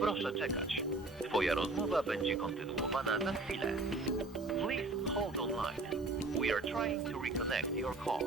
Proszę czekać. Twoja rozmowa będzie kontynuowana za chwilę. Please hold on line. We are trying to reconnect your call.